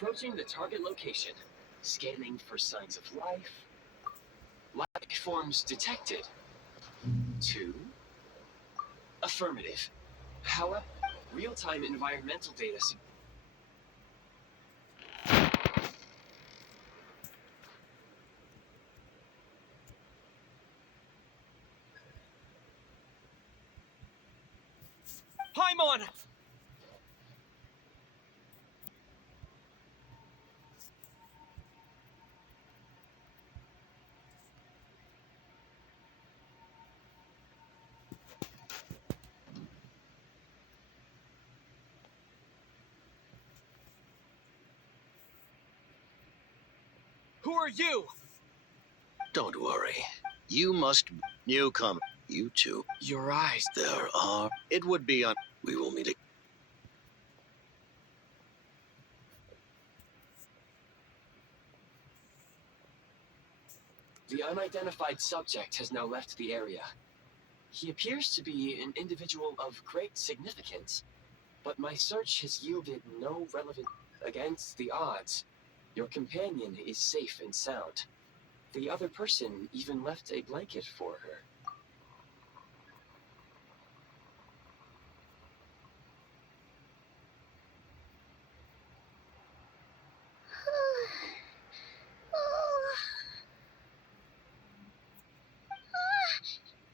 Approaching the target location. Scanning for signs of life. Life forms detected. 2. Affirmative. However, real-time environmental data. Paimon! Who are you? Don't worry. You must newcomer. You too. Your eyes. There are. It would be on. We will meet. The unidentified subject has now left the area. He appears to be an individual of great significance, but my search has yielded no relevant. Against the odds, your companion is safe and sound. The other person even left a blanket for her.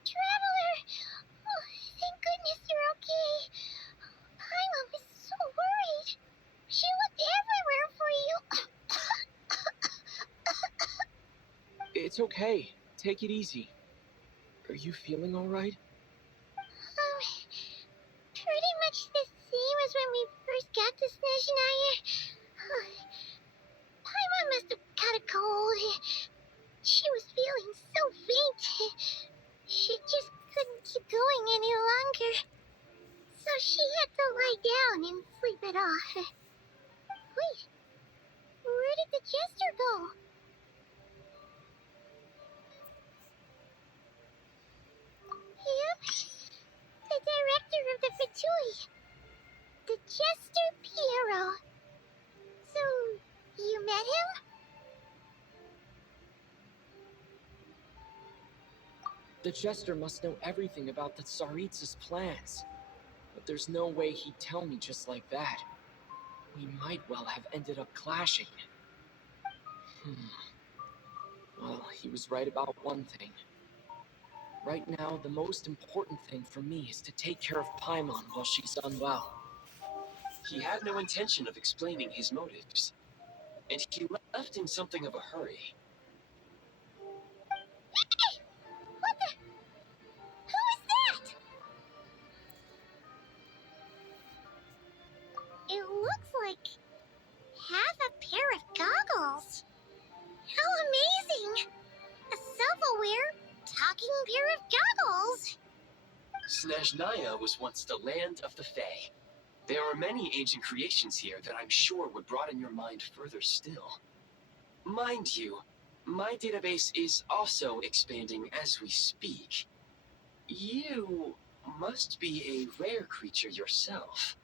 Traveler! Oh, thank goodness you're okay. Paimon was so worried. She looked everywhere for you. It's okay. Take it easy. Are you feeling all right? Pretty much the same as when we first got to Снежная. Paimon must have caught a cold. She was feeling so faint. She just couldn't keep going any longer. So she had to lie down and sleep it off. Wait, where did the jester go? Yep, the director of the Fatui. The jester Piero. So, you met him? The Jester must know everything about the Tsaritsa's plans. But there's no way he'd tell me just like that. We might well have ended up clashing. Well, he was right about one thing. Right now, the most important thing for me is to take care of Paimon while she's unwell. He had no intention of explaining his motives, and he left in something of a hurry. Hey! What the? Who is that? It looks like half a pair of goggles. How amazing! A self-aware, talking pair of goggles. Снежная was once the land of the Fae. There are many ancient creations here that I'm sure would broaden your mind further still. Mind you, my database is also expanding as we speak. You must be a rare creature yourself.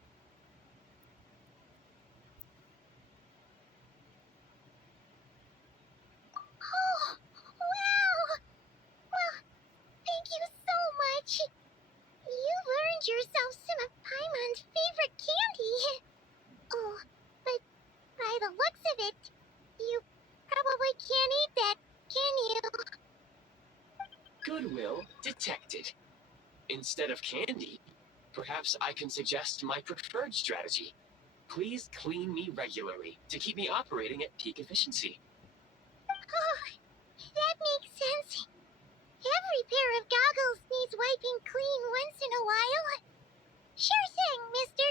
Oh, wow! Well, thank you so much. You've earned yourself some of Paimon's favorite candy. Oh, but by the looks of it, you probably can't eat that, can you? Goodwill detected. Instead of candy, perhaps I can suggest my preferred strategy. Please clean me regularly to keep me operating at peak efficiency. Oh, that makes sense. Every pair of goggles needs wiping clean once in a while. Sure thing, mister.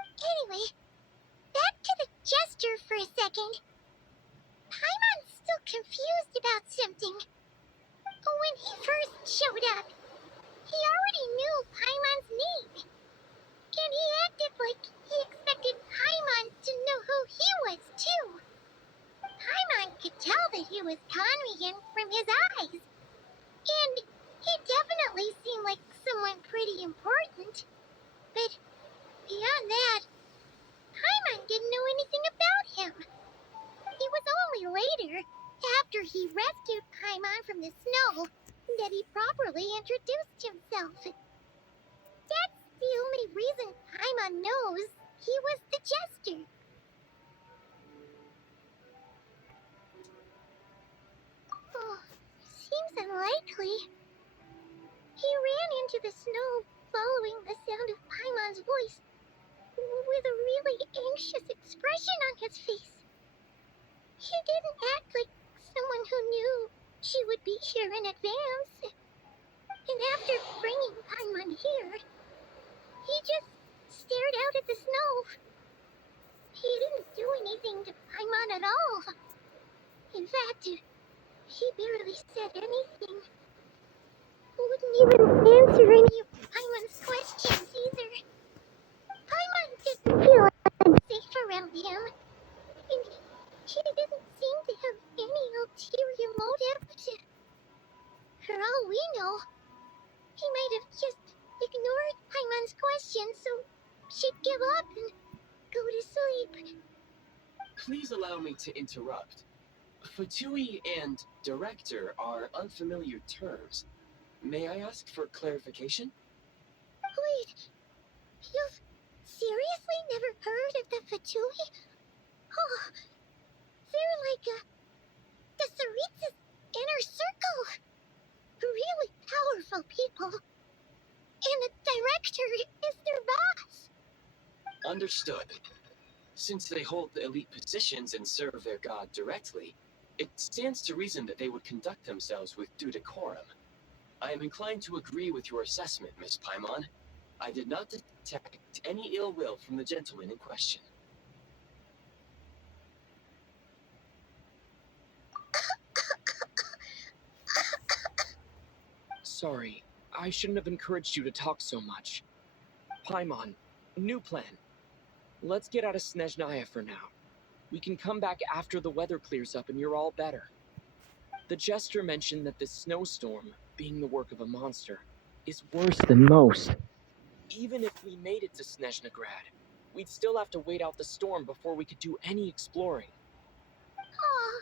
Anyway, back to the jester for a second. Paimon's still confused about something. When he first showed up, he already knew Paimon's name. And he acted like he expected Paimon to know who he was, too. Paimon could tell that he was Conrian from his eyes. And he definitely seemed like someone pretty important. But beyond that, Paimon didn't know anything about rescued Paimon from the snow, that he properly introduced himself. That's the only reason Paimon knows he was the jester. Oh, seems unlikely. He ran into the snow following the sound of Paimon's voice, with a really anxious expression on his face. He didn't act like someone who knew she would be here in advance. And after bringing Paimon here, he just stared out at the snow. He didn't do anything to Paimon at all. In fact, he barely said anything. Wouldn't even answer any of Paimon's questions either. Paimon didn't feel unsafe around him, and he didn't seem to have any ulterior motive. For all we know, he might have just ignored Paimon's questions so she'd give up and go to sleep. Please allow me to interrupt. Fatui and director are unfamiliar terms. May I ask for clarification? Wait, you've seriously never heard of the Fatui? Oh, they're like the Saritsa's inner circle. Really powerful people. And the director is their boss. Understood. Since they hold the elite positions and serve their god directly, it stands to reason that they would conduct themselves with due decorum. I am inclined to agree with your assessment, Miss Paimon. I did not detect any ill will from the gentleman in question. Sorry, I shouldn't have encouraged you to talk so much. Paimon, new plan. Let's get out of Snežnaya for now. We can come back after the weather clears up and you're all better. The jester mentioned that this snowstorm, being the work of a monster, is worse than most. Even if we made it to Snezhnegrad, we'd still have to wait out the storm before we could do any exploring. Oh,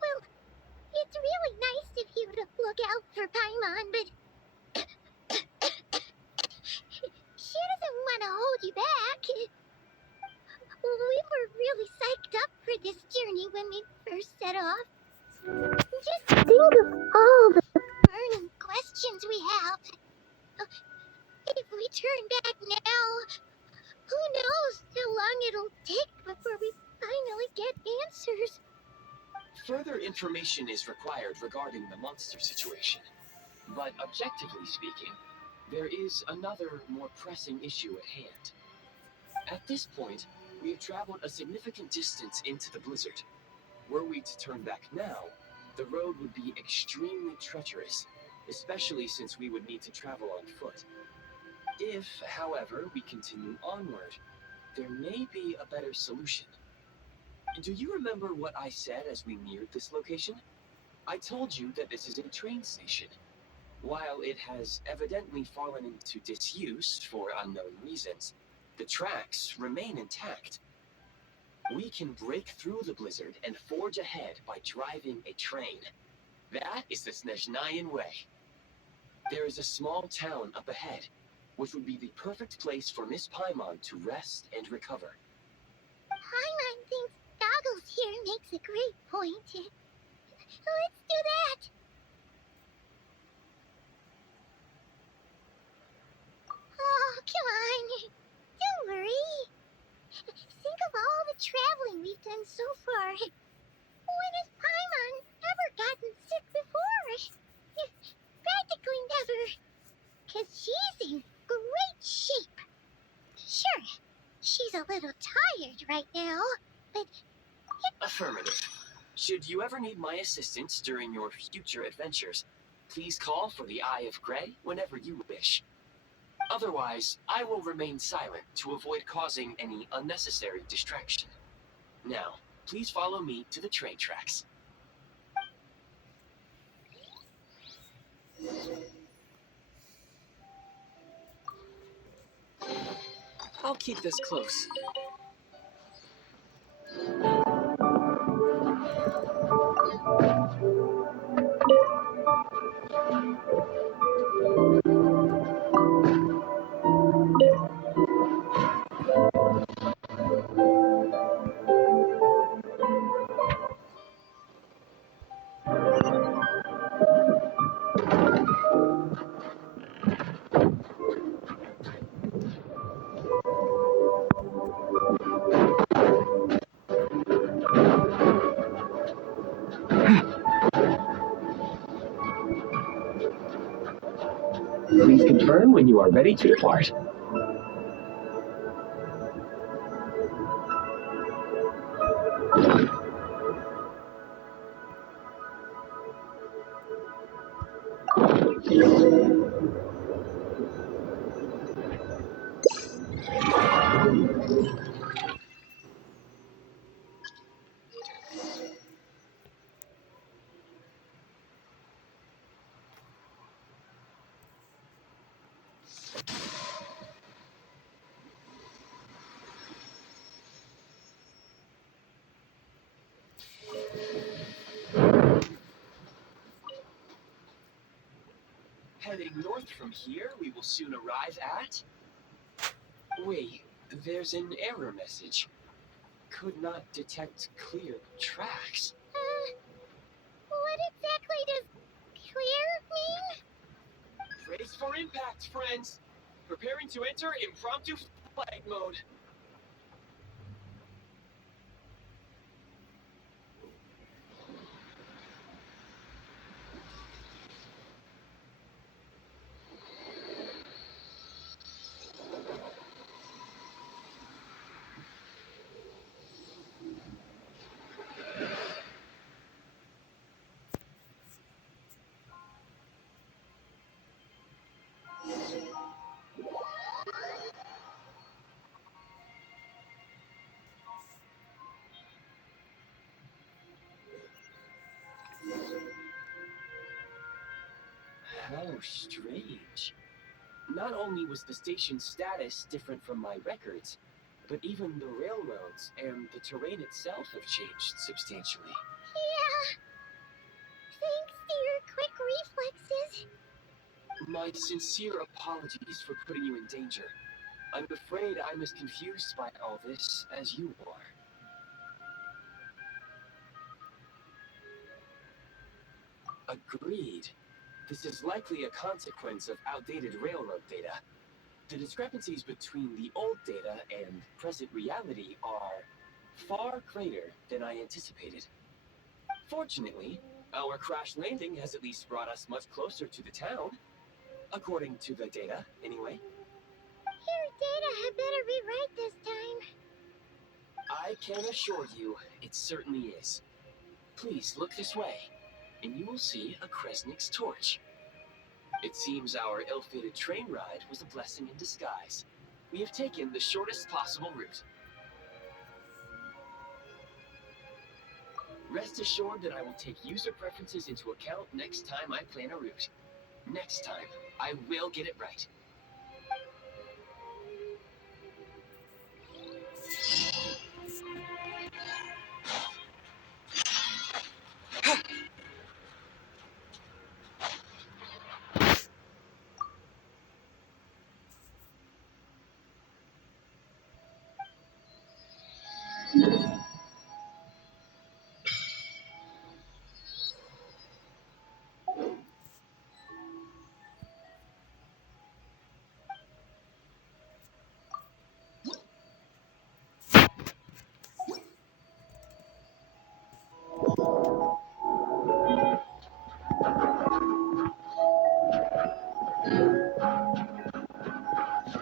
well, it's really nice of you to look out for Paimon, but she doesn't want to hold you back. We were really psyched up for this journey when we first set off. Just think of all the burning questions we have. If we turn back now, who knows how long it'll take before we finally get answers. Further information is required regarding the monster situation. But objectively speaking, there is another, more pressing issue at hand. At this point, we have traveled a significant distance into the blizzard. Were we to turn back now, the road would be extremely treacherous, especially since we would need to travel on foot. If, however, we continue onward, there may be a better solution. Do you remember what I said as we neared this location? I told you that this is a train station. While it has evidently fallen into disuse for unknown reasons, the tracks remain intact. We can break through the blizzard and forge ahead by driving a train. That is the Snezhnayan way. There is a small town up ahead, which would be the perfect place for Miss Paimon to rest and recover. Paimon thinks Goggles here makes a great point. Let's do that. Oh, come on. Don't worry. Think of all the traveling we've done so far. When has Paimon ever gotten sick before? Practically never. 'Cause she's in great shape. Sure, she's a little tired right now, but... Affirmative. Should you ever need my assistance during your future adventures, please call for the Eye of Grey whenever you wish. Otherwise, I will remain silent to avoid causing any unnecessary distraction. Now, please follow me to the train tracks. I'll keep this close. Please confirm when you are ready to depart. Heading north from here, we will soon arrive at... Wait, there's an error message. Could not detect clear tracks. What exactly does clear mean? Brace for impact, friends! Preparing to enter impromptu flight mode. How strange. Not only was the station's status different from my records, but even the railroads and the terrain itself have changed substantially. Yeah. Thanks to your quick reflexes. My sincere apologies for putting you in danger. I'm afraid I'm as confused by all this as you are. Agreed. This is likely a consequence of outdated railroad data. The discrepancies between the old data and present reality are far greater than I anticipated. Fortunately, our crash landing has at least brought us much closer to the town. According to the data, anyway. Your data had better be right this time. I can assure you, it certainly is. Please look this way, and you will see a Kresnik's torch. It seems our ill-fated train ride was a blessing in disguise. We have taken the shortest possible route. Rest assured that I will take user preferences into account next time I plan a route. Next time, I will get it right.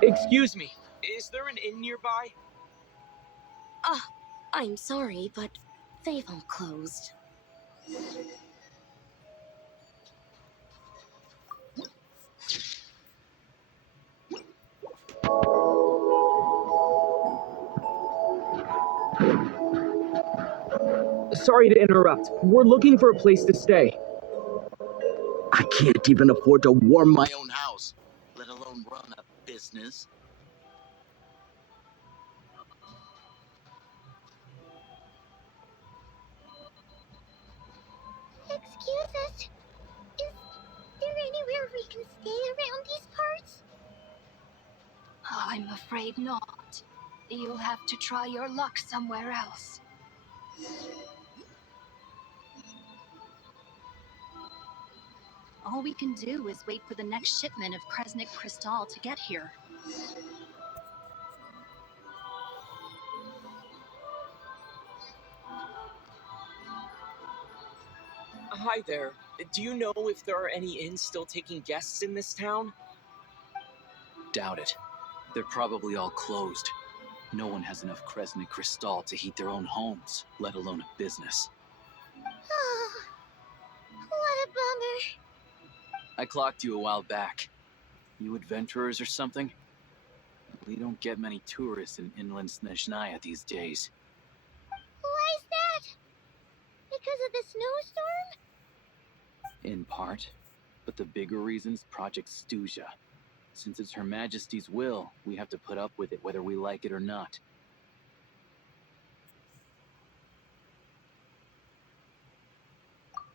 Excuse me, is there an inn nearby? I'm sorry, but they've all closed. Sorry to interrupt. We're looking for a place to stay. I can't even afford to warm my own house, let alone run a business. Excuse us. Is there anywhere we can stay around these parts? I'm afraid not. You'll have to try your luck somewhere else. All we can do is wait for the next shipment of Kresnik Crystal to get here. Hi there. Do you know if there are any inns still taking guests in this town? Doubt it. They're probably all closed. No one has enough Kresnik Crystal to heat their own homes, let alone a business. Oh, what a bummer. I clocked you a while back. You adventurers or something? We don't get many tourists in inland Snezhnaya these days. Why is that? Because of the snowstorm? In part. But the bigger reason's Project Stuja. Since it's Her Majesty's will, we have to put up with it whether we like it or not.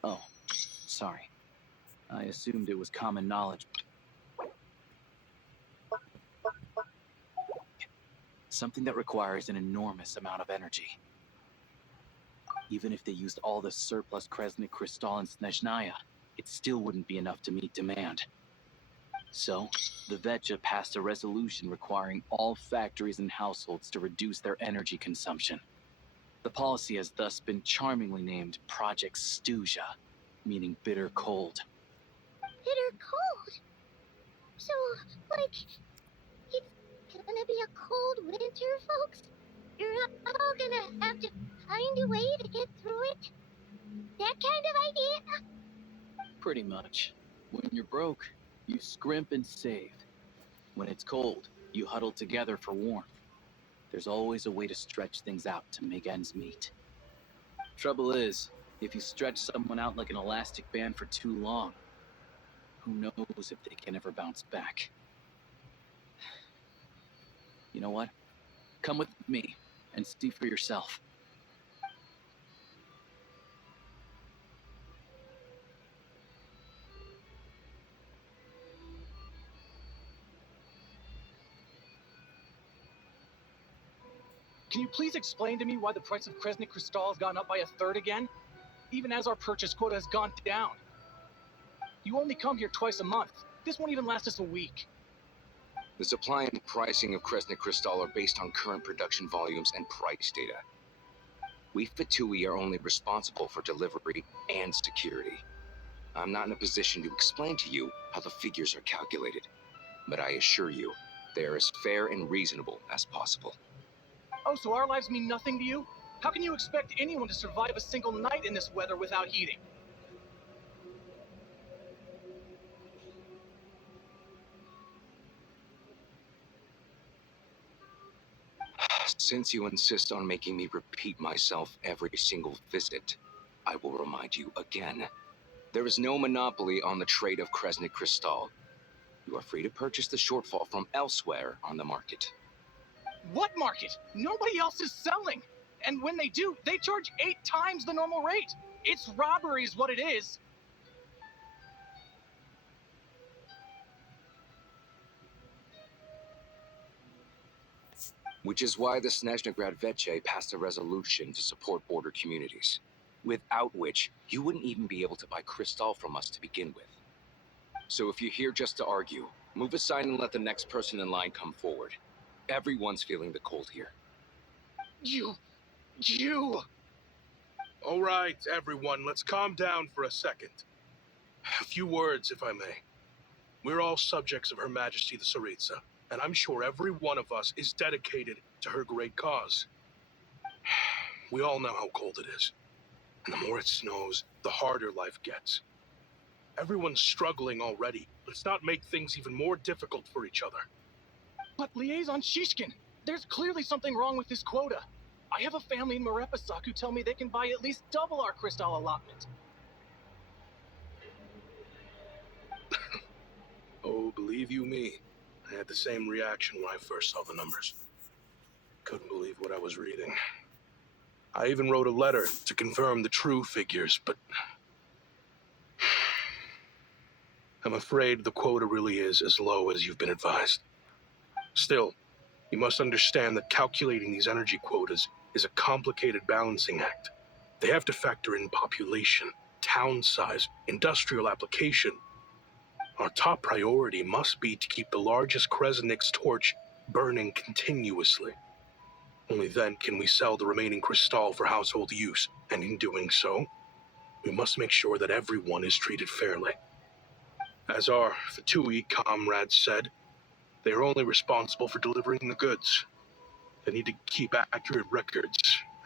Oh, sorry. I assumed it was common knowledge. Something that requires an enormous amount of energy. Even if they used all the surplus Kresnik Crystal in Snezhnaya, it still wouldn't be enough to meet demand. So, the Vetja passed a resolution requiring all factories and households to reduce their energy consumption. The policy has thus been charmingly named Project Stuja, meaning bitter cold. Bitter cold? So, like, it's gonna be a cold winter, folks? You're all gonna have to find a way to get through it? That kind of idea? Pretty much. When you're broke, you scrimp and save. When it's cold, you huddle together for warmth. There's always a way to stretch things out to make ends meet. Trouble is, if you stretch someone out like an elastic band for too long, who knows if they can ever bounce back. You know what? Come with me and see for yourself. Can you please explain to me why the price of Kresnik Crystal has gone up by a third again? Even as our purchase quota has gone down. You only come here twice a month. This won't even last us a week. The supply and pricing of Kresnik Crystal are based on current production volumes and price data. We Fatui are only responsible for delivery and security. I'm not in a position to explain to you how the figures are calculated, but I assure you, they are as fair and reasonable as possible. Oh, so our lives mean nothing to you? How can you expect anyone to survive a single night in this weather without heating? Since you insist on making me repeat myself every single visit, I will remind you again. There is no monopoly on the trade of Kresnik Crystal. You are free to purchase the shortfall from elsewhere on the market. What market? Nobody else is selling. And when they do, they charge 8 times the normal rate. It's robbery is what it is. Which is why the Snezhnograd Veche passed a resolution to support border communities, without which you wouldn't even be able to buy crystal from us to begin with. So if you're here just to argue, move aside and let the next person in line come forward. Everyone's feeling the cold here. You. All right, everyone, let's calm down for a second. A few words, if I may. We're all subjects of Her Majesty the Tsaritsa, and I'm sure every one of us is dedicated to her great cause. We all know how cold it is, and the more it snows, the harder life gets. Everyone's struggling already. Let's not make things even more difficult for each other. But Liaison Shishkin, there's clearly something wrong with this quota. I have a family in Marepasak who tell me they can buy at least double our crystal allotment. Oh, believe you me, I had the same reaction when I first saw the numbers. Couldn't believe what I was reading. I even wrote a letter to confirm the true figures, but I'm afraid the quota really is as low as you've been advised. Still, you must understand that calculating these energy quotas is a complicated balancing act. They have to factor in population, town size, industrial application. Our top priority must be to keep the largest Kresnik's torch burning continuously. Only then can we sell the remaining crystal for household use, and in doing so, we must make sure that everyone is treated fairly. As our Fatui comrades said, They are only responsible for delivering the goods. They need to keep accurate records,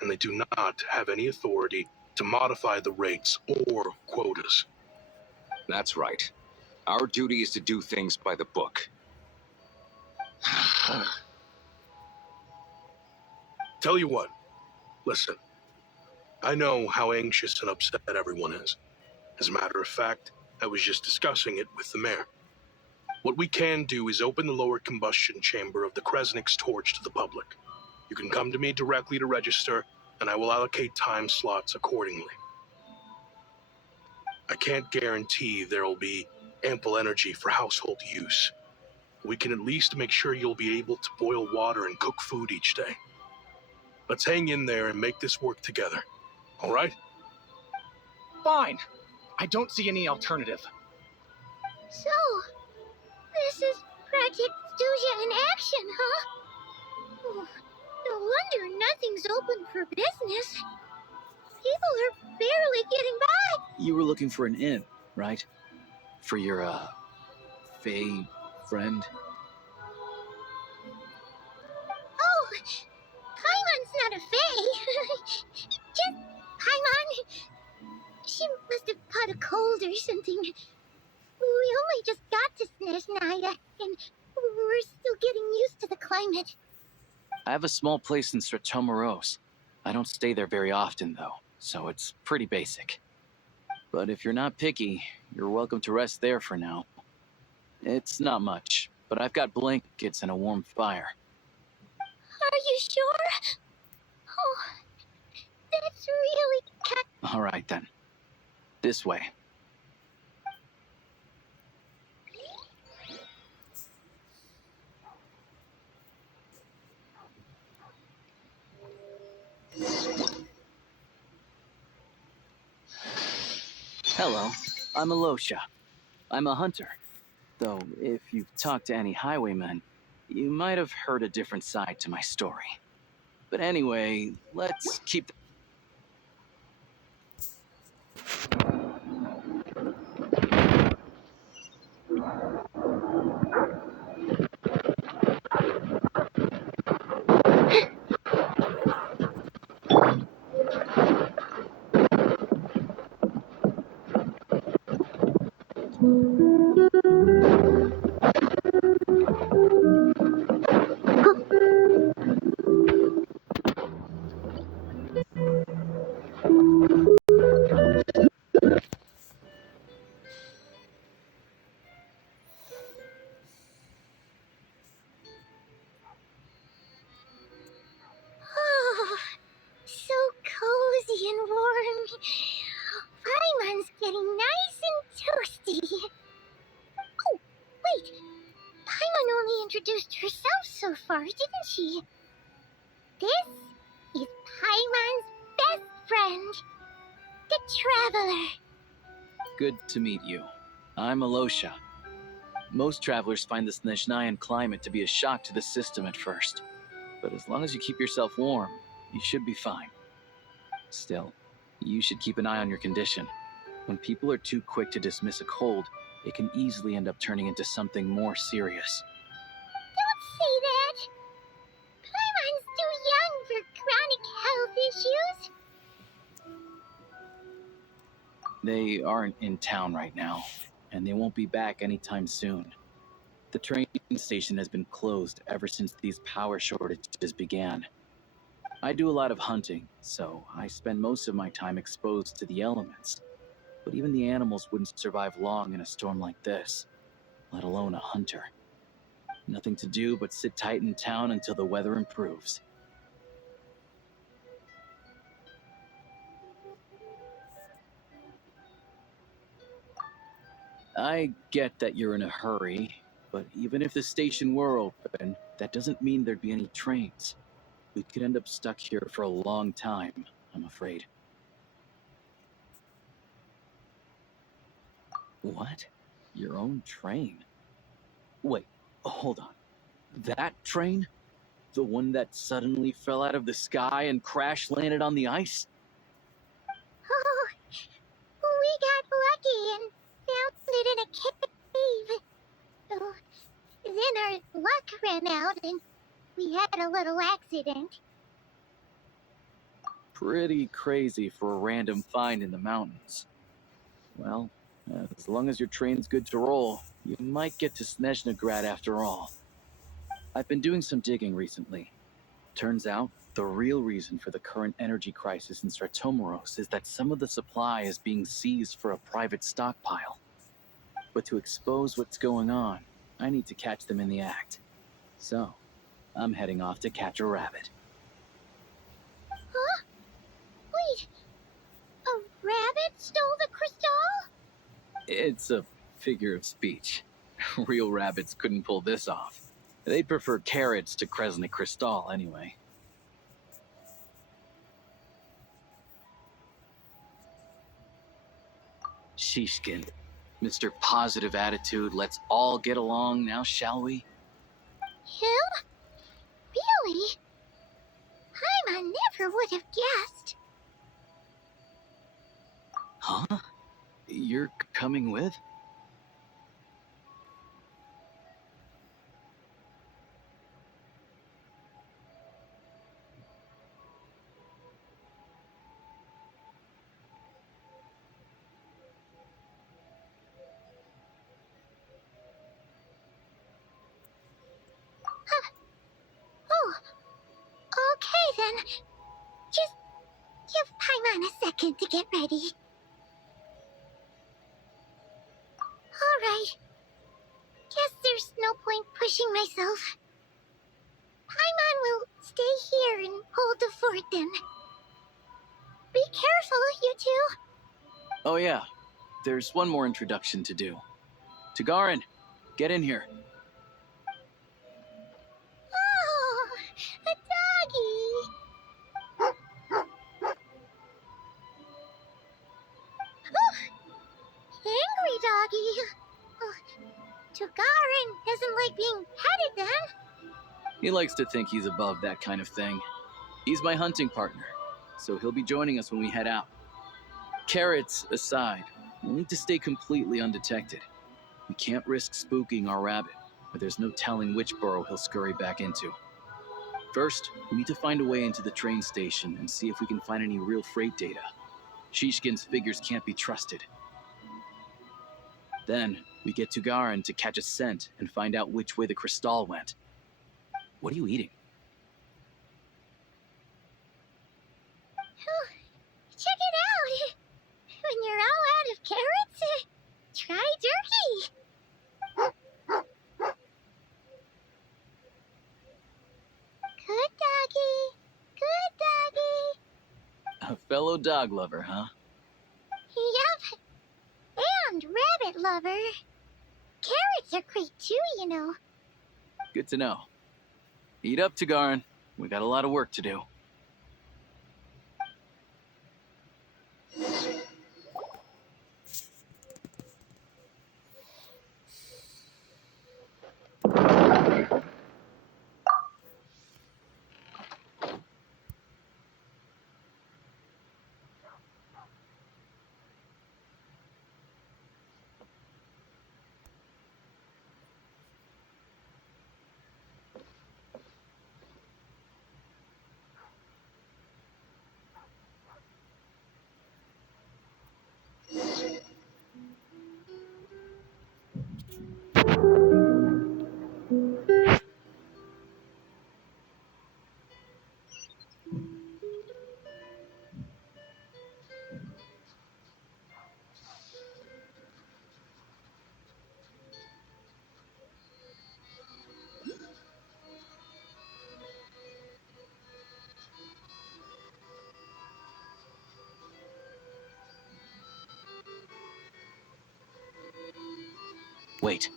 and they do not have any authority to modify the rates or quotas. That's right. Our duty is to do things by the book. Tell you what, listen. I know how anxious and upset everyone is. As a matter of fact, I was just discussing it with the mayor. What we can do is open the lower combustion chamber of the Kresnik's torch to the public. You can come to me directly to register, and I will allocate time slots accordingly. I can't guarantee there will be ample energy for household use. We can at least make sure you'll be able to boil water and cook food each day. Let's hang in there and make this work together. All right? Fine. I don't see any alternative. So, this is Project Stuja in action, huh? Oh, no wonder nothing's open for business. People are barely getting by. You were looking for an inn, right? For your, Fae friend? Oh, Paimon's not a fae. Just Paimon. She must have caught a cold or something. We only just got to Snezhnaya, and we're still getting used to the climate. I have a small place in Stratomaros. I don't stay there very often, though, so it's pretty basic. But if you're not picky, you're welcome to rest there for now. It's not much, but I've got blankets and a warm fire. Are you sure? Oh, that's really All right, then. This way. Hello, I'm Alosha. I'm a hunter. Though, if you've talked to any highwaymen, you might have heard a different side to my story. But anyway, let's keep... Oh, so cozy and warm. Paimon's getting nice and toasty. Oh, wait. Paimon only introduced herself so far, didn't she? This is Paimon's best friend, the Traveler. Good to meet you. I'm Alosha. Most travelers find the Snezhnayan climate to be a shock to the system at first. But as long as you keep yourself warm, you should be fine. Still, you should keep an eye on your condition. When people are too quick to dismiss a cold, it can easily end up turning into something more serious. Don't say that. Paimon's too young for chronic health issues. They aren't in town right now, and they won't be back anytime soon. The train station has been closed ever since these power shortages began. I do a lot of hunting, so I spend most of my time exposed to the elements. But even the animals wouldn't survive long in a storm like this, let alone a hunter. Nothing to do but sit tight in town until the weather improves. I get that you're in a hurry, but even if the station were open, that doesn't mean there'd be any trains. We could end up stuck here for a long time, I'm afraid. What? Your own train? Wait, hold on. That train? The one that suddenly fell out of the sky and crash landed on the ice? Oh, we got lucky and found it in a cave. Oh, then our Rabbit's luck ran out and we had a little accident. Pretty crazy for a random find in the mountains. Well, as long as your train's good to roll, you might get to Snezhnograd after all. I've been doing some digging recently. Turns out, the real reason for the current energy crisis in Stratomeros is that some of the supply is being seized for a private stockpile. But to expose what's going on, I need to catch them in the act. So, I'm heading off to catch a rabbit. Huh? Wait, a rabbit stole the crystal? It's a figure of speech. Real rabbits couldn't pull this off. They'd prefer carrots to Kresnik Crystal anyway. Shishkin, Mr. Positive Attitude, let's all get along now, shall we? Him? Really? I never would have guessed. Huh? You're coming with? Oh, okay then. Just give Paimon a second to get ready. Alright. Guess there's no point pushing myself. Paimon will stay here and hold the fort then. Be careful, you two. Oh yeah, there's one more introduction to do. Tagarin, get in here. Oh, a doggy. Oh, angry doggy. Oh, Togarin doesn't like being petted then. He likes to think he's above that kind of thing. He's my hunting partner, so he'll be joining us when we head out. Carrots aside, we'll need to stay completely undetected. We can't risk spooking our rabbit, but there's no telling which burrow he'll scurry back into. First, we need to find a way into the train station and see if we can find any real freight data. Shishkin's figures can't be trusted. Then, we get Tugarin to catch a scent and find out which way the crystal went. What are you eating? Oh, check it out. When you're all out of carrots, try jerky. Good doggy. Good doggy. A fellow dog lover, huh? Yup. And rabbit lover. Carrots are great too, you know. Good to know. Eat up, Tugarin. We got a lot of work to do. Wait.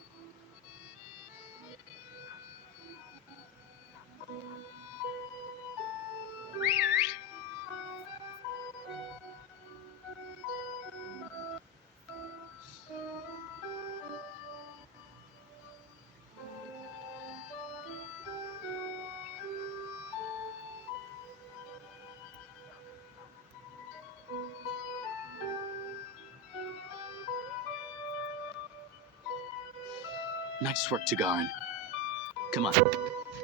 Nice work, Tugarin. Come on,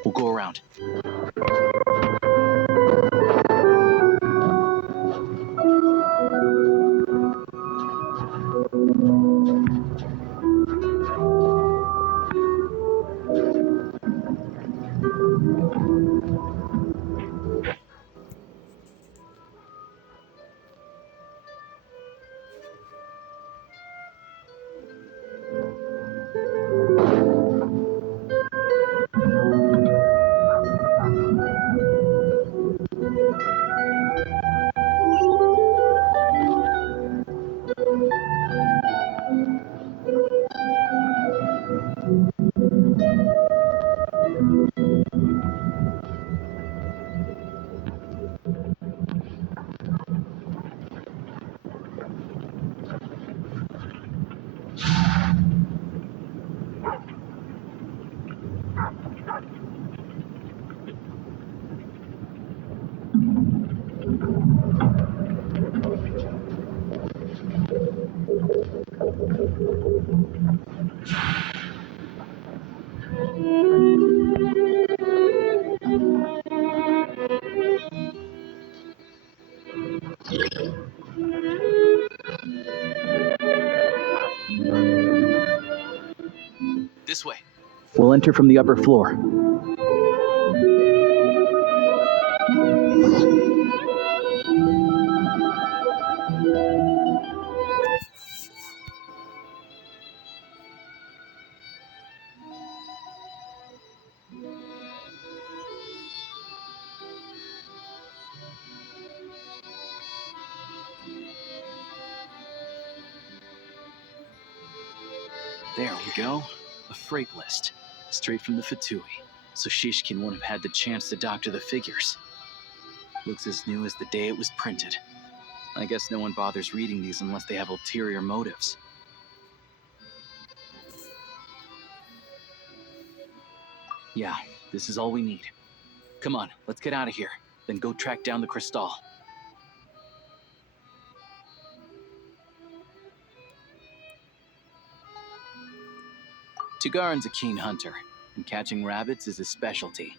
we'll go around. This way. We'll enter from the upper floor. There we go. A freight list. Straight from the Fatui. So Shishkin won't have had the chance to doctor the figures. Looks as new as the day it was printed. I guess no one bothers reading these unless they have ulterior motives. Yeah, this is all we need. Come on, let's get out of here. Then go track down the crystal. Tugarin's a keen hunter, and catching rabbits is his specialty.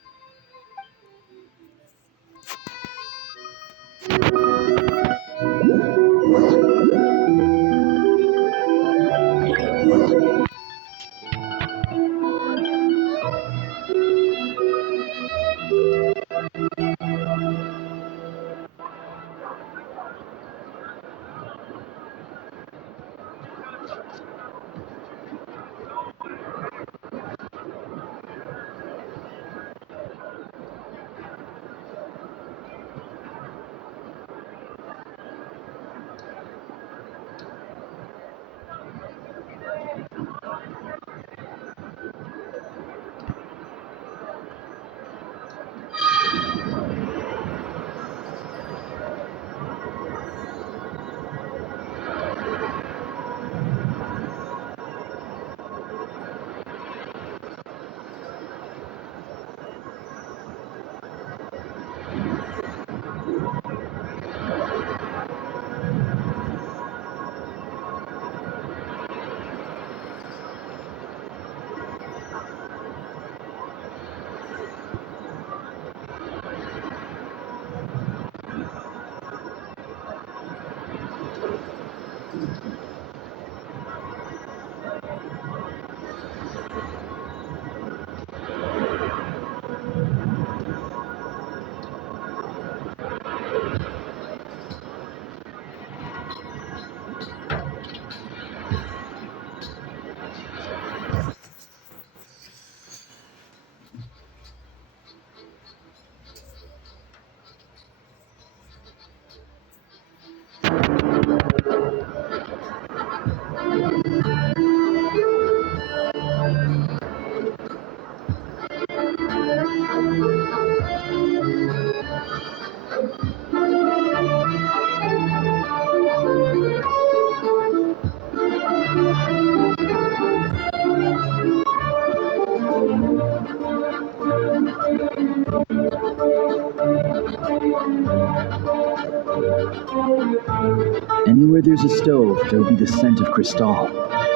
Anywhere there's a stove, there'll be the scent of crystal.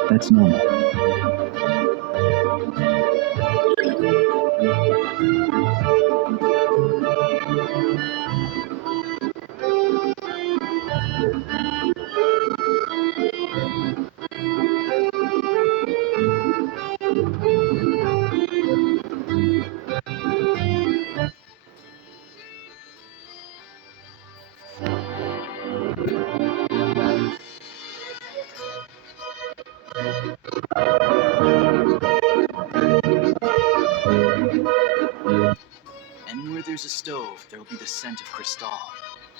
That's normal. Anywhere there's a stove, there will be the scent of crystal.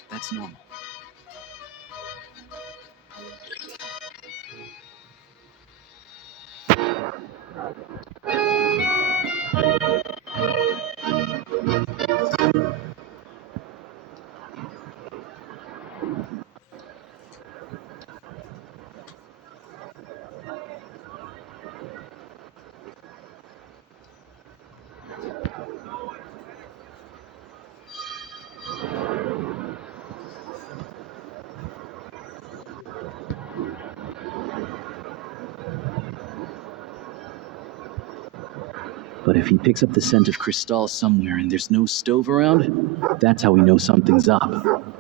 That's normal. But if he picks up the scent of crystal somewhere and there's no stove around, that's how we know something's up.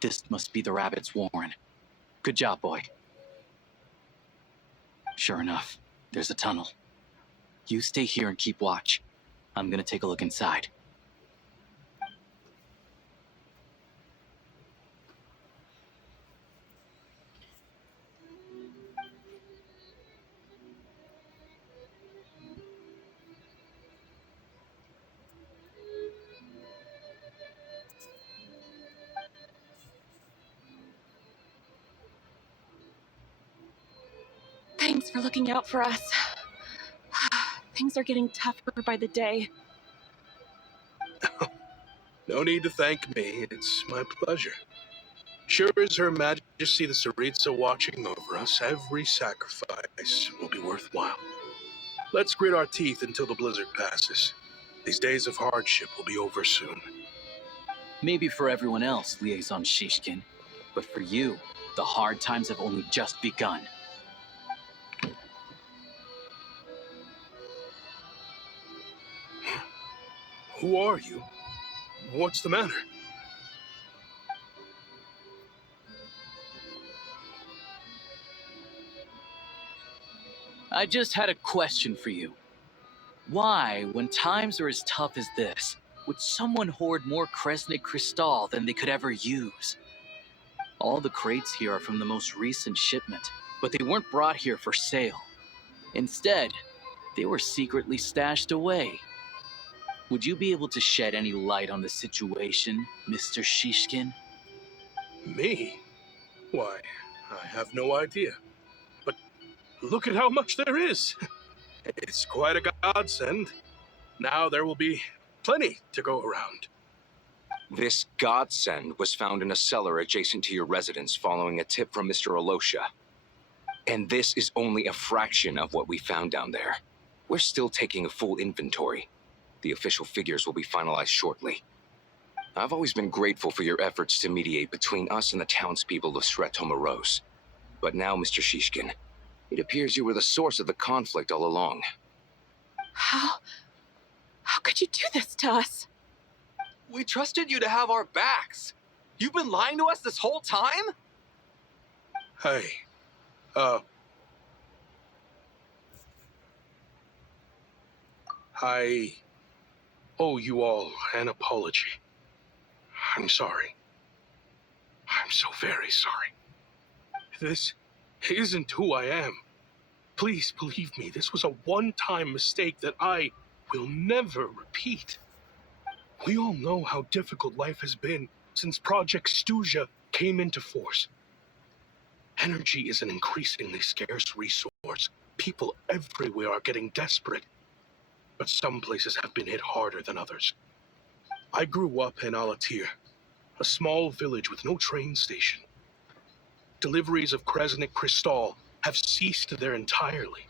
This must be the rabbit's warren. Good job, boy. Sure enough, there's a tunnel. You stay here and keep watch. I'm gonna take a look inside. Thanks for looking out for us. Things are getting tougher by the day. No need to thank me. It's my pleasure. Sure as Her Majesty the Tsaritsa watching over us, every sacrifice will be worthwhile. Let's grit our teeth until the blizzard passes. These days of hardship will be over soon. Maybe for everyone else, Liaison Shishkin. But for you, the hard times have only just begun. Who are you? What's the matter? I just had a question for you. Why, when times are as tough as this, would someone hoard more Kresnik crystal than they could ever use? All the crates here are from the most recent shipment, but they weren't brought here for sale. Instead, they were secretly stashed away. Would you be able to shed any light on the situation, Mr. Shishkin? Me? Why, I have no idea. But look at how much there is. It's quite a godsend. Now there will be plenty to go around. This godsend was found in a cellar adjacent to your residence following a tip from Mr. Alosha. And this is only a fraction of what we found down there. We're still taking a full inventory. The official figures will be finalized shortly. I've always been grateful for your efforts to mediate between us and the townspeople of Sretomaros. But now, Mr. Shishkin, it appears you were the source of the conflict all along. How could you do this to us? We trusted you to have our backs. You've been lying to us this whole time? Hey, I owe you all an apology. I'm sorry. I'm so very sorry. This isn't who I am. Please believe me, this was a one-time mistake that I will never repeat. We all know how difficult life has been since Project Stuja came into force. Energy is an increasingly scarce resource. People everywhere are getting desperate. But some places have been hit harder than others. I grew up in Alatir, a small village with no train station. Deliveries of Kresnik crystal have ceased there entirely.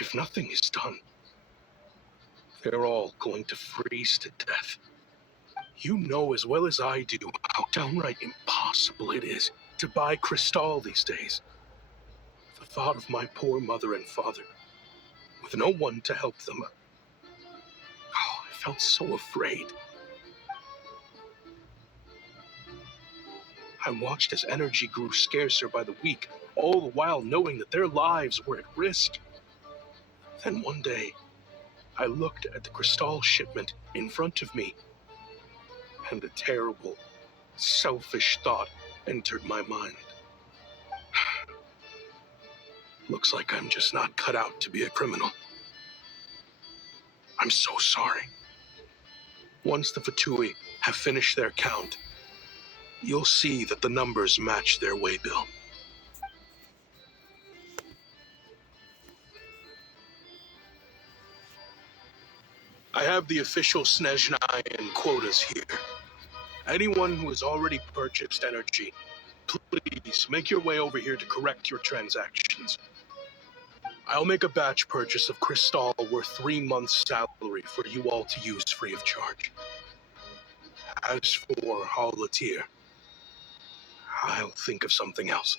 If nothing is done, they're all going to freeze to death. You know as well as I do how downright impossible it is to buy crystal these days. The thought of my poor mother and father, with no one to help them, felt so afraid. I watched as energy grew scarcer by the week, all the while knowing that their lives were at risk. Then one day, I looked at the crystal shipment in front of me, and a terrible, selfish thought entered my mind. Looks like I'm just not cut out to be a criminal. I'm so sorry. Once the Fatui have finished their count, you'll see that the numbers match their waybill. I have the official Snezhnayan quotas here. Anyone who has already purchased energy, please make your way over here to correct your transactions. I'll make a batch purchase of crystal worth 3 months' salary for you all to use free of charge. As for Halatier, I'll think of something else.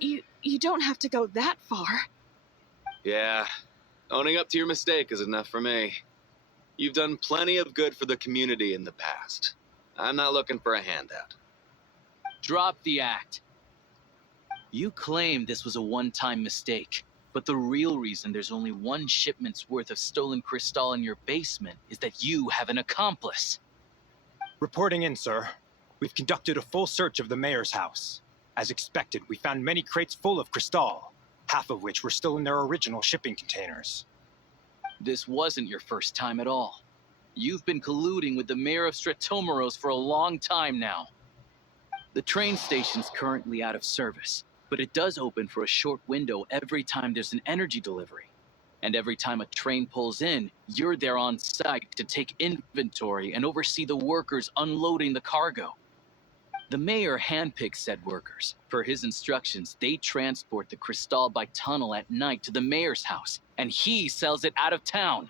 You don't have to go that far. Yeah, owning up to your mistake is enough for me. You've done plenty of good for the community in the past. I'm not looking for a handout. Drop the act. You claim this was a one-time mistake, but the real reason there's only one shipment's worth of stolen crystal in your basement is that you have an accomplice. Reporting in, sir. We've conducted a full search of the mayor's house. As expected, we found many crates full of crystal, half of which were still in their original shipping containers. This wasn't your first time at all. You've been colluding with the mayor of Stratomeros for a long time now. The train station's currently out of service, but it does open for a short window every time there's an energy delivery. And every time a train pulls in, you're there on site to take inventory and oversee the workers unloading the cargo. The mayor handpicks said workers. Per his instructions, they transport the crystal by tunnel at night to the mayor's house, and he sells it out of town.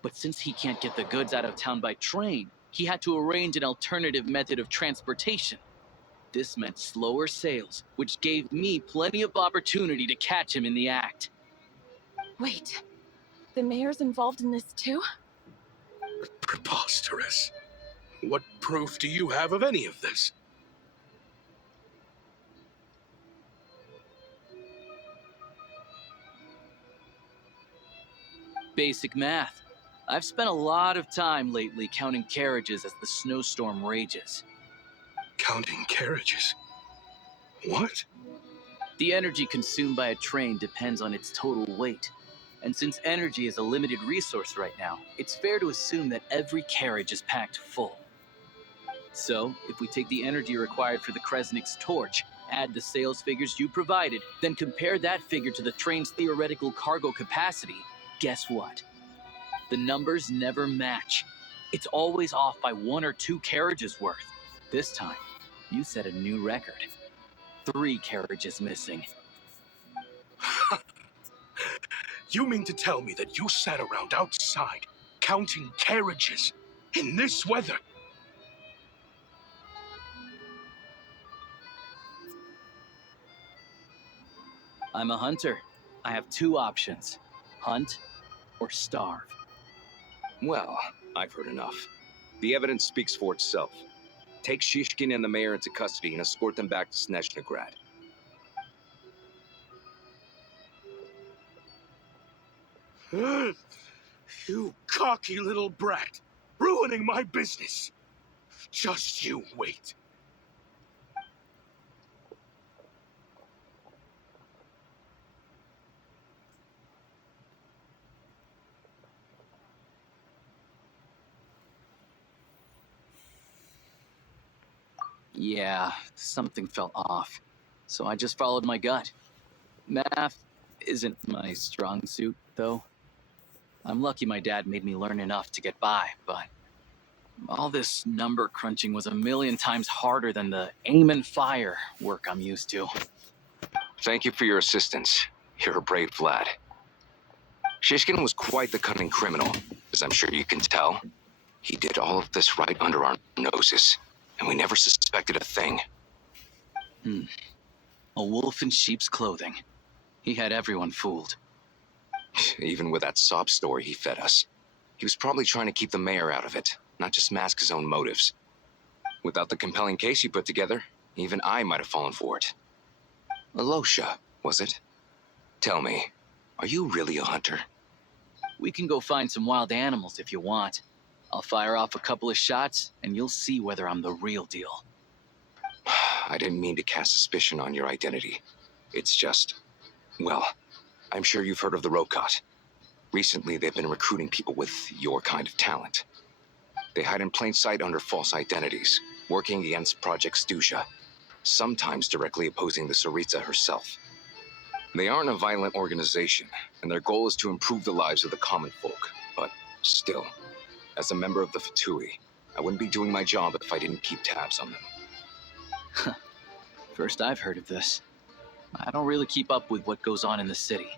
But since he can't get the goods out of town by train, he had to arrange an alternative method of transportation. This meant slower sales, which gave me plenty of opportunity to catch him in the act. Wait, the mayor's involved in this too? Preposterous. What proof do you have of any of this? Basic math. I've spent a lot of time lately counting carriages as the snowstorm rages. Counting carriages? What? The energy consumed by a train depends on its total weight. And since energy is a limited resource right now, it's fair to assume that every carriage is packed full. So, if we take the energy required for the Kresnik's torch, add the sales figures you provided, then compare that figure to the train's theoretical cargo capacity, guess what? The numbers never match. It's always off by 1 or 2 carriages worth. This time, you set a new record. 3 carriages missing. You mean to tell me that you sat around outside, counting carriages, in this weather? I'm a hunter. I have 2 options. Hunt or starve. Well, I've heard enough. The evidence speaks for itself. Take Shishkin and the mayor into custody and escort them back to Snezhnograd. You cocky little brat, ruining my business. Just you wait. Yeah, something felt off. So I just followed my gut. Math isn't my strong suit, though. I'm lucky my dad made me learn enough to get by, but all this number crunching was a million times harder than the aim and fire work I'm used to. Thank you for your assistance. You're a brave lad. Shishkin was quite the cunning criminal, as I'm sure you can tell. He did all of this right under our noses, and we never suspected a thing. A wolf in sheep's clothing. He had everyone fooled. Even with that sob story he fed us. He was probably trying to keep the mayor out of it, not just mask his own motives. Without the compelling case he put together, even I might have fallen for it. Alosha, was it? Tell me, are you really a hunter? We can go find some wild animals if you want. I'll fire off a couple of shots, and you'll see whether I'm the real deal. I didn't mean to cast suspicion on your identity. It's just, well, I'm sure you've heard of the Rokot. Recently, they've been recruiting people with your kind of talent. They hide in plain sight under false identities, working against Project Stusha, sometimes directly opposing the Tsaritsa herself. They aren't a violent organization, and their goal is to improve the lives of the common folk. But still, as a member of the Fatui, I wouldn't be doing my job if I didn't keep tabs on them. First I've heard of this. I don't really keep up with what goes on in the city.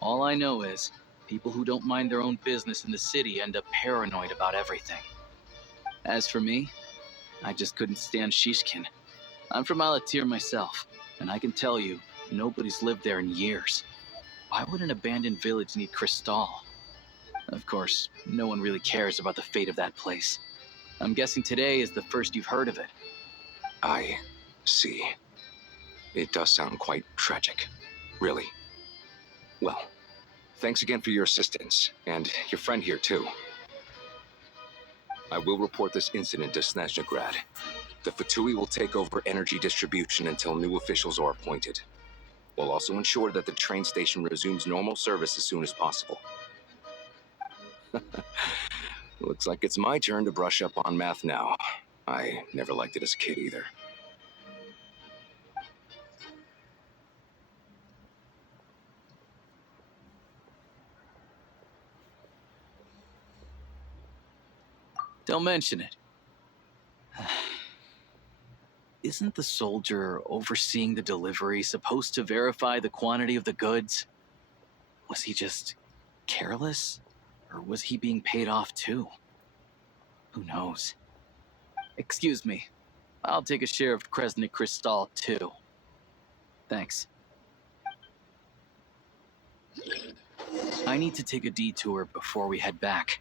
All I know is, people who don't mind their own business in the city end up paranoid about everything. As for me, I just couldn't stand Shishkin. I'm from Alatir myself, and I can tell you, nobody's lived there in years. Why would an abandoned village need Crystal? Of course, no one really cares about the fate of that place. I'm guessing today is the first you've heard of it. I see. It does sound quite tragic. Really. Well, thanks again for your assistance, and your friend here too. I will report this incident to Snezhnegrad. The Fatui will take over energy distribution until new officials are appointed. We'll also ensure that the train station resumes normal service as soon as possible. Looks like it's my turn to brush up on math now. I never liked it as a kid either. Don't mention it. Isn't the soldier overseeing the delivery supposed to verify the quantity of the goods? Was he just careless? Or was he being paid off too? Who knows? Excuse me. I'll take a share of Kresnik Crystal too. Thanks. I need to take a detour before we head back.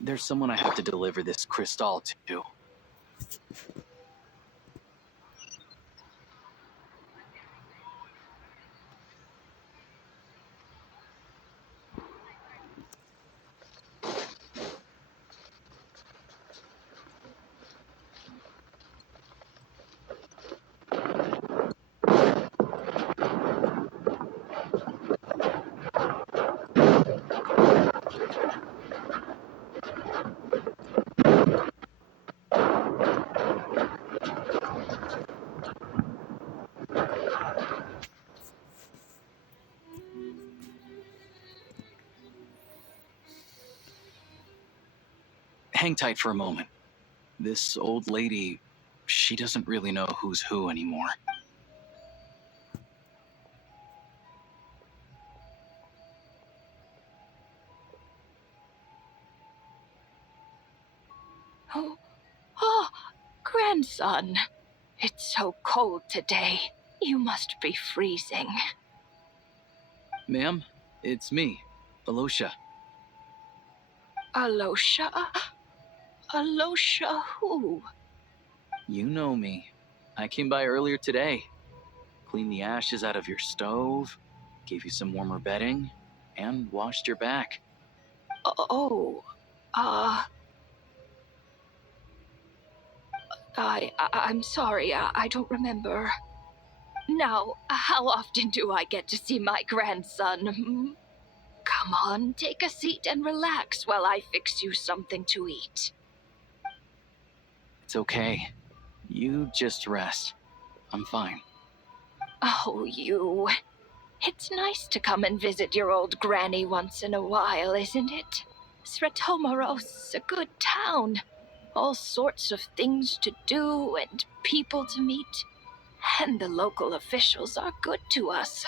There's someone I have to deliver this crystal to. Hang tight for a moment. This old lady, she doesn't really know who's who anymore. Oh, grandson. It's so cold today. You must be freezing. Ma'am, it's me, Alosha. Alosha? Alosha who? You know me. I came by earlier today. Cleaned the ashes out of your stove, gave you some warmer bedding, and washed your back. I'm sorry, I don't remember. Now, how often do I get to see my grandson? Come on, take a seat and relax while I fix you something to eat. It's okay. You just rest. I'm fine. Oh, you. It's nice to come and visit your old granny once in a while, isn't it? Svetomoros, a good town. All sorts of things to do and people to meet. And the local officials are good to us.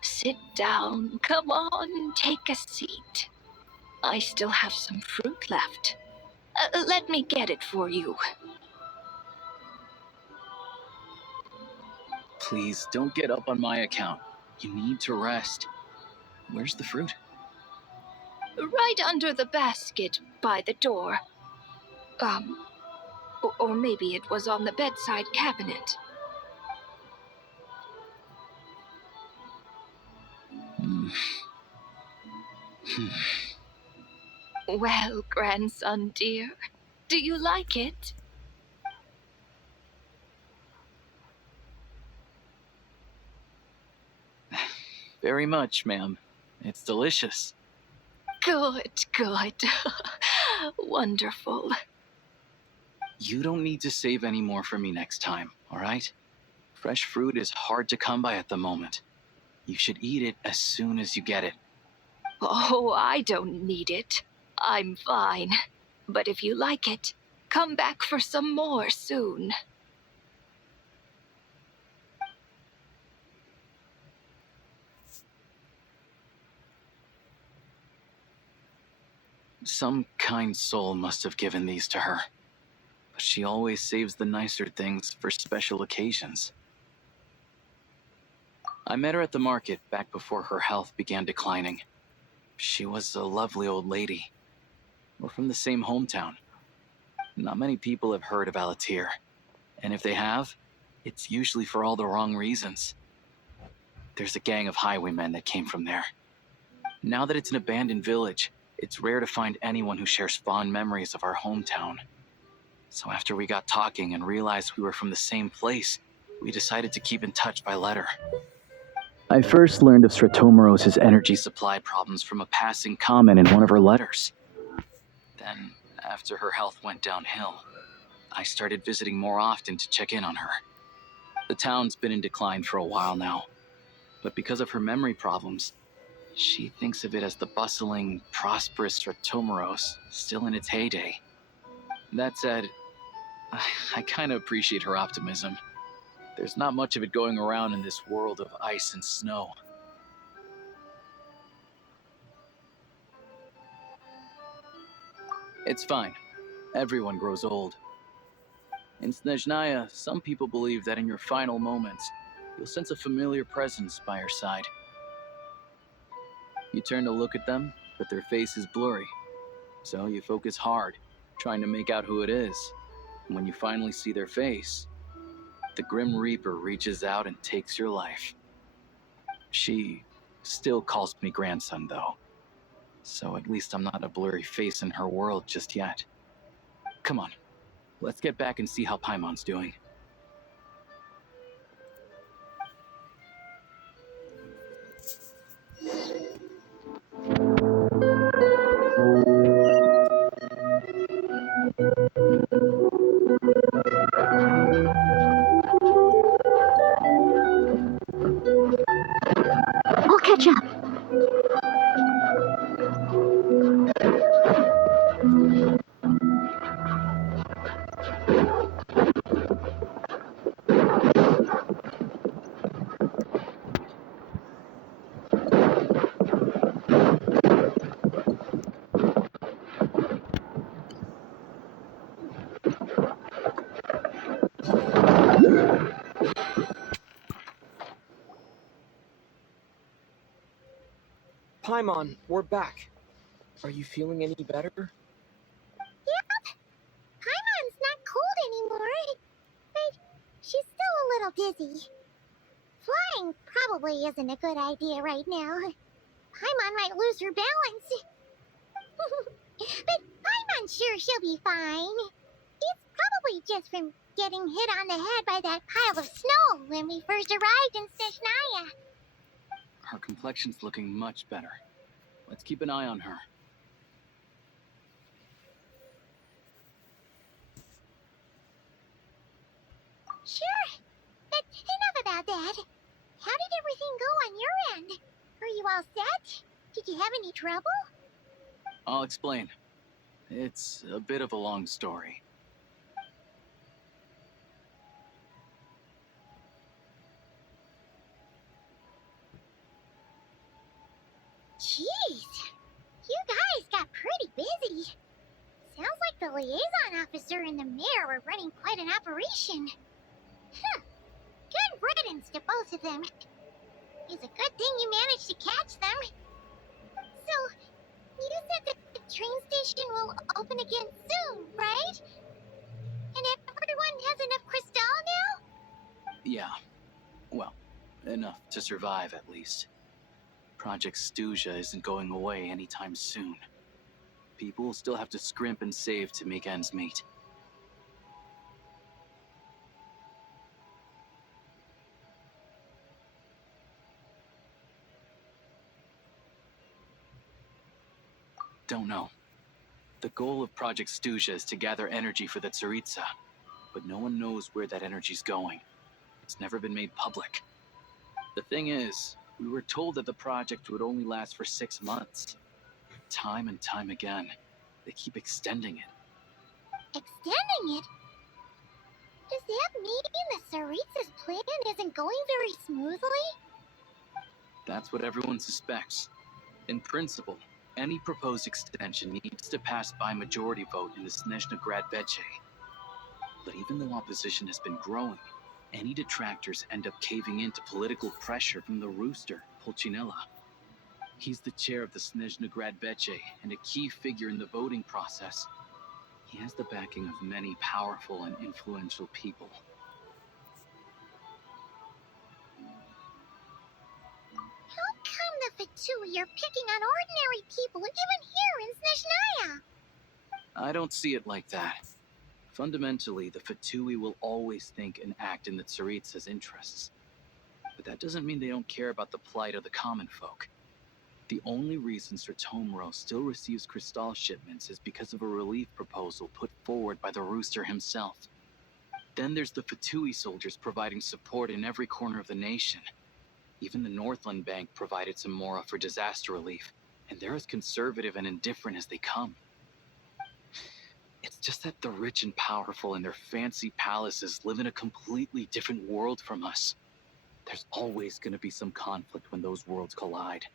Sit down, come on, take a seat. I still have some fruit left. Let me get it for you. Please, don't get up on my account. You need to rest. Where's the fruit? Right under the basket by the door. Or maybe it was on the bedside cabinet. Well, grandson dear, do you like it? Very much, ma'am. It's delicious. Good, good. Wonderful. You don't need to save any more for me next time, all right? Fresh fruit is hard to come by at the moment. You should eat it as soon as you get it. Oh, I don't need it. I'm fine. But if you like it, come back for some more soon. Some kind soul must have given these to her. But she always saves the nicer things for special occasions. I met her at the market back before her health began declining. She was a lovely old lady. We're from the same hometown. Not many people have heard of Alatir. And if they have, it's usually for all the wrong reasons. There's a gang of highwaymen that came from there. Now that it's an abandoned village, it's rare to find anyone who shares fond memories of our hometown. So after we got talking and realized we were from the same place, we decided to keep in touch by letter. I first learned of Stratomoros' energy supply problems from a passing comment in one of her letters. Then, after her health went downhill, I started visiting more often to check in on her. The town's been in decline for a while now, but because of her memory problems, she thinks of it as the bustling, prosperous Stratomoros, still in its heyday. That said, I kind of appreciate her optimism. There's not much of it going around in this world of ice and snow. It's fine. Everyone grows old. In Snezhnaya, some people believe that in your final moments, you'll sense a familiar presence by your side. You turn to look at them, but their face is blurry. So you focus hard, trying to make out who it is. And when you finally see their face, the Grim Reaper reaches out and takes your life. She still calls me grandson, though. So at least I'm not a blurry face in her world just yet. Come on, let's get back and see how Paimon's doing. I'll catch up. Paimon, we're back. Are you feeling any better? Yep. Paimon's not cold anymore, but she's still a little dizzy. Flying probably isn't a good idea right now. Paimon might lose her balance. But Paimon's sure she'll be fine. It's probably just from getting hit on the head by that pile of snow when we first arrived in Snezhnaya. Her complexion's looking much better. Let's keep an eye on her. Sure, but enough about that. How did everything go on your end? Are you all set? Did you have any trouble? I'll explain. It's a bit of a long story. Jeez, you guys got pretty busy. Sounds like the liaison officer and the mayor were running quite an operation. Huh. Good riddance to both of them. It's a good thing you managed to catch them. will open again soon, right? And everyone has enough crystal now? Yeah. Well, enough to survive at least. Project Stuja isn't going away anytime soon. People will still have to scrimp and save to make ends meet. Don't know. The goal of Project Stuja is to gather energy for the Tsaritsa, but no one knows where that energy's going. It's never been made public. The thing is, we were told that the project would only last for 6 months. Time and time again, they keep extending it. Extending it? Does that mean the Tsaritsa's plan isn't going very smoothly? That's what everyone suspects. In principle, any proposed extension needs to pass by majority vote in the Снежной Veche. But even though opposition has been growing, any detractors end up caving into political pressure from the rooster, Pulcinella. He's the chair of the Снежной Veche and a key figure in the voting process. He has the backing of many powerful and influential people. How come the Fatui are picking on ordinary people even here in Snezhnaya? I don't see it like that. Fundamentally, the Fatui will always think and act in the Tsaritsa's interests. But that doesn't mean they don't care about the plight of the common folk. The only reason Sratomro still receives crystal shipments is because of a relief proposal put forward by the rooster himself. Then there's the Fatui soldiers providing support in every corner of the nation. Even the Northland Bank provided some mora for disaster relief, and they're as conservative and indifferent as they come. It's just that the rich and powerful in their fancy palaces live in a completely different world from us. There's always going to be some conflict when those worlds collide.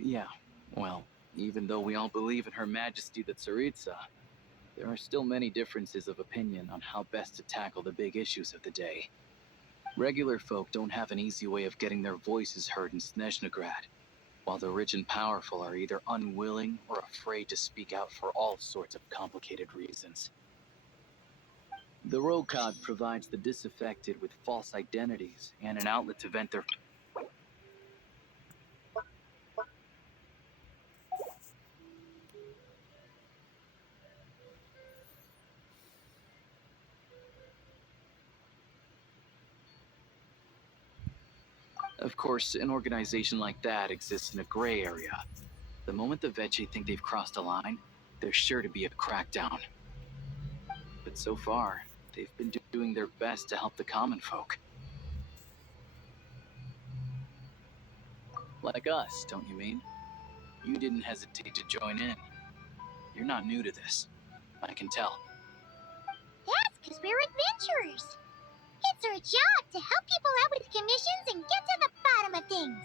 Yeah, well, even though we all believe in Her Majesty the Tsaritsa, there are still many differences of opinion on how best to tackle the big issues of the day. Regular folk don't have an easy way of getting their voices heard in Snezhnograd, while the rich and powerful are either unwilling or afraid to speak out for all sorts of complicated reasons. The Rokad provides the disaffected with false identities and an outlet to vent their... Of course, an organization like that exists in a gray area. The moment the Veche think they've crossed a line, there's sure to be a crackdown. But so far, they've been doing their best to help the common folk. Like us, don't you mean? You didn't hesitate to join in. You're not new to this. I can tell. That's because we're adventurers. It's our job to help people out with commissions and get to the bottom of things.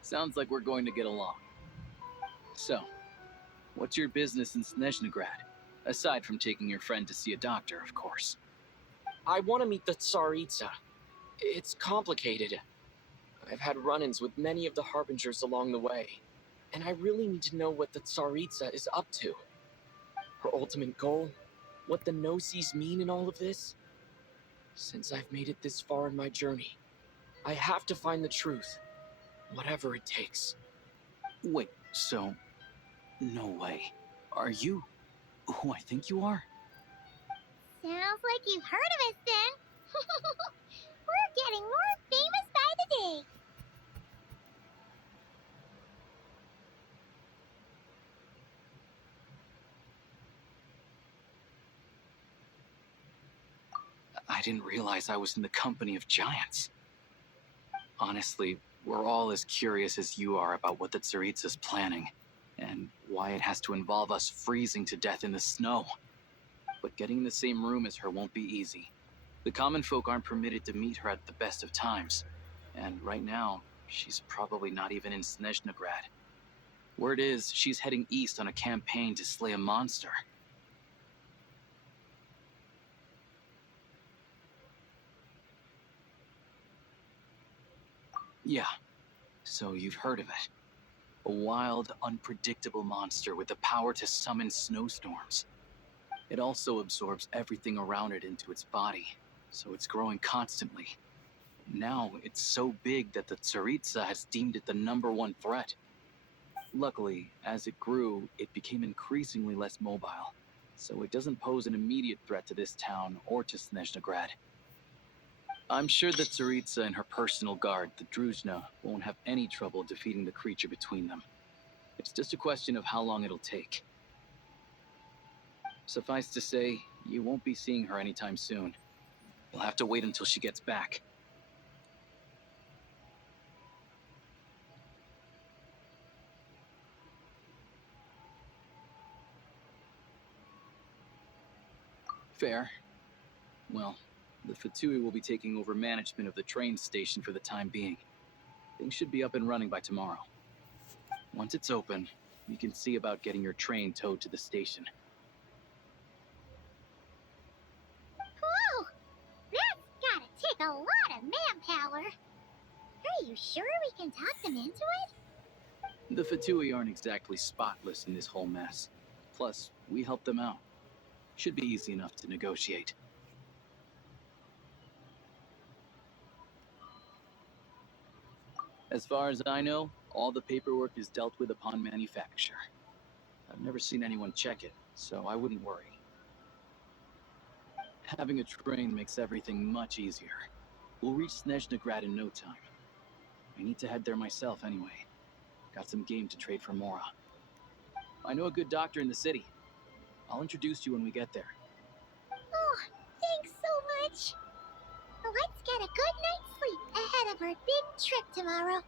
Sounds like we're going to get along. So, what's your business in Snezhnograd? Aside from taking your friend to see a doctor, of course. I want to meet the Tsaritsa. It's complicated. I've had run-ins with many of the Harbingers along the way, and I really need to know what the Tsaritsa is up to. Her ultimate goal, what the Gnosis mean in all of this. Since I've made it this far in my journey, I have to find the truth, whatever it takes. Wait, so... No way. Are you who I think you are? Sounds like you've heard of us then. We're getting more famous by the day. I didn't realize I was in the company of giants. Honestly, we're all as curious as you are about what the Tsaritsa's planning, and why it has to involve us freezing to death in the snow. But getting in the same room as her won't be easy. The common folk aren't permitted to meet her at the best of times, and right now, She's probably not even in Snezhnograd. Word is, she's heading east on a campaign to slay a monster. Yeah, so you've heard of it. A wild, unpredictable monster with the power to summon snowstorms. It also absorbs everything around it into its body, so it's growing constantly. Now, it's so big that the Tsaritsa has deemed it the #1 threat. Luckily, as it grew, it became increasingly less mobile, so it doesn't pose an immediate threat to this town or to Snezhnograd. I'm sure that Tsaritsa and her personal guard, the Druzhna, won't have any trouble defeating the creature between them. It's just a question of how long it'll take. Suffice to say, you won't be seeing her anytime soon. You'll have to wait until she gets back. Fair. Well, the Fatui will be taking over management of the train station for the time being. Things should be up and running by tomorrow. Once it's open, you can see about getting your train towed to the station. Whoa! That's gotta take a lot of manpower. Are you sure we can talk them into it? The Fatui aren't exactly spotless in this whole mess. Plus, we helped them out. Should be easy enough to negotiate. As far as I know, all the paperwork is dealt with upon manufacture. I've never seen anyone check it, so I wouldn't worry. Having a train makes everything much easier. We'll reach Snezhnograd in no time. I need to head there myself anyway. Got some game to trade for Mora. I know a good doctor in the city. I'll introduce you when we get there. Oh, thanks so much. Let's get a good night's sleep ahead of our big trip tomorrow.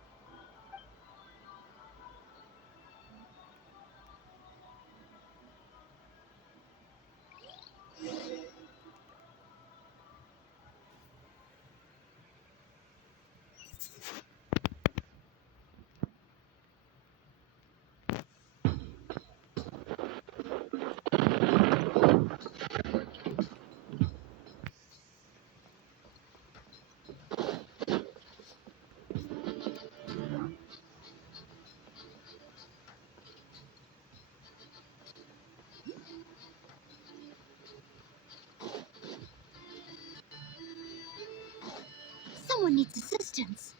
Someone needs assistance.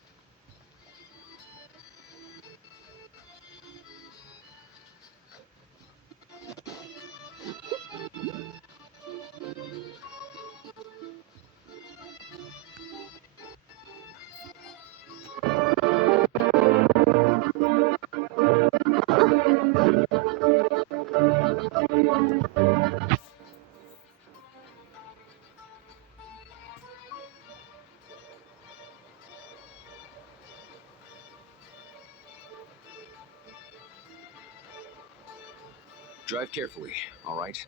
Drive carefully, all right?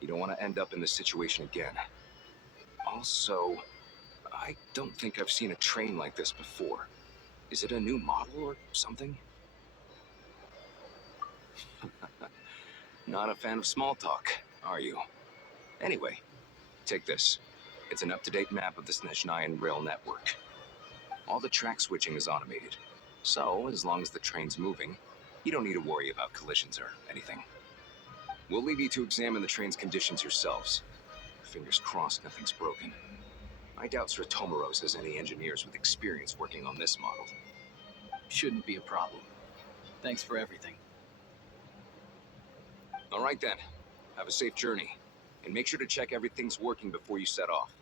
You don't want to end up in this situation again. Also, I don't think I've seen a train like this before. Is it a new model or something? Not a fan of small talk, are you? Anyway, take this. It's an up-to-date map of the Snezhnayan rail network. All the track switching is automated. So, as long as the train's moving, you don't need to worry about collisions or anything. We'll leave you to examine the train's conditions yourselves. Fingers crossed nothing's broken. I doubt Sir Tomoros has any engineers with experience working on this model. Shouldn't be a problem. Thanks for everything. All right then. Have a safe journey. And make sure to check everything's working before you set off.